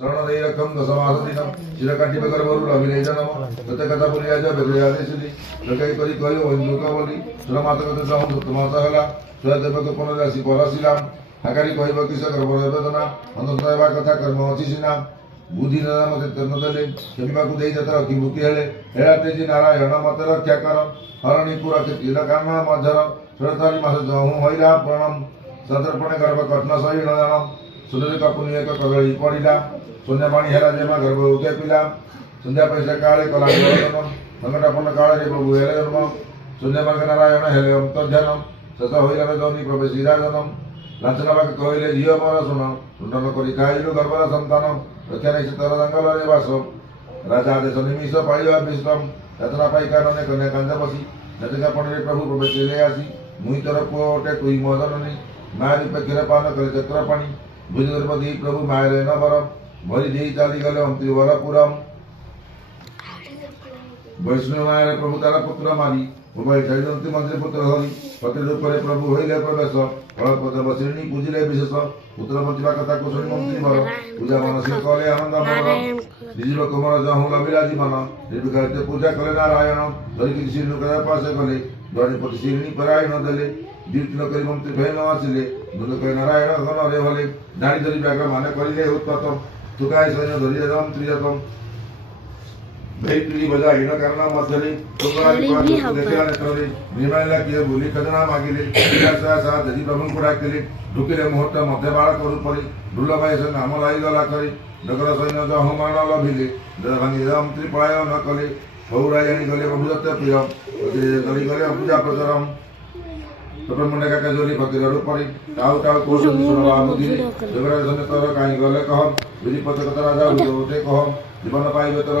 शरण दे रखम दशमास दिनम चिरकाटी बगर बरु अभिनय जनम तते कथा बोलिया जा बेगुया देसली लकई करी कहियो बंधुका बोली सुर माता कथा जाऊ सतमासा हला सुर देवक पुनः राशि परसिलाम हाकारी कहिब किस गर्भ वेदना अंततयवा कथा कर्म अछि सिना बुद्धि न मते तन्न दले केमिबाकु देई जतर कि मुक्ति हेले हेला तेजी नारायण मत रक्षा कर हरणी पुरा के तिलकाना मधर सुरतारी मास जाऊ होइला प्रणम संतर्पण गर्भ कटना सही न जानम सुंदर का पुण्य एक कगड़ी पड़िला सोन्या पानी हेला जेमा गर्भ उके पिला संध्या पैसा काले कला जन्म संकटापन्न काले रे प्रभु हेले जन्म शून्य मार्ग नारायण हेले अंतर्जनम सत होइला जनी प्रवेश जनम लांछना बाक कहले झियो मार सुन लुटन करी खाइलु गर्भरा संतान रक्षा नहीं तर जंगल रे वास राजा आदेश निमिष पाइल विश्राम यातना पाई कानने कन्या कांद बसी नदिका पणरे प्रभु प्रवेश ले आसी मुई तर कोटे तुई मदननी मारी पे पान करे चक्र पानी बुझगर्भदी प्रभु मायरे न वर भरी देई चाली गले अंति वरपुरम वैष्णव मायरे प्रभु तारा पुत्र मारी उभय जयंती मंत्री पुत्र हरि पति रूप प्रभु होइले प्रवेश फलपद बसिनी पूजिले विशेष पुत्र बंचिबा कथा को सुनि मंत्री वर पूजा मनसी कले आनंद मन निजिलो कुमार जहु लबिराजी मन निर्विघ्न पूजा कले नारायण धरि कि श्री नुकरा पासे कले द्वारिपति श्रीनी परायण दले ड्यूटी न करी मंत्री भय न आसिले दुन कहे नारायण घन रे भले दाड़ी धरि व्याघ्र माने करिले उत्पत तुकाय सैन्य धरि राम त्रिजतम भेटली बजा हिन करना मध्यले तोकराली पास देखला नेत्रले निर्मला किए बोली कजना मागिले आशा सा धरि प्रभु को डाकिले ढुकिले मुहूर्त मध्य बाळ करू परी दुर्लभाय से नाम लाई गला करी नगर सैन्य जो हमान लभिले दरभांगी राम त्रिपलाय न कले बहुरायणी गले बहुदत्त प्रिय अति गली गले पूजा प्रचरम तपमुंडा का जोरी फकीर रूपरी टाउ टाउ कोष सुनवा बुद्धि जगरा जन तर काई गले कह विधिपत कथा राजा उठे कह जीवन पाइबे तर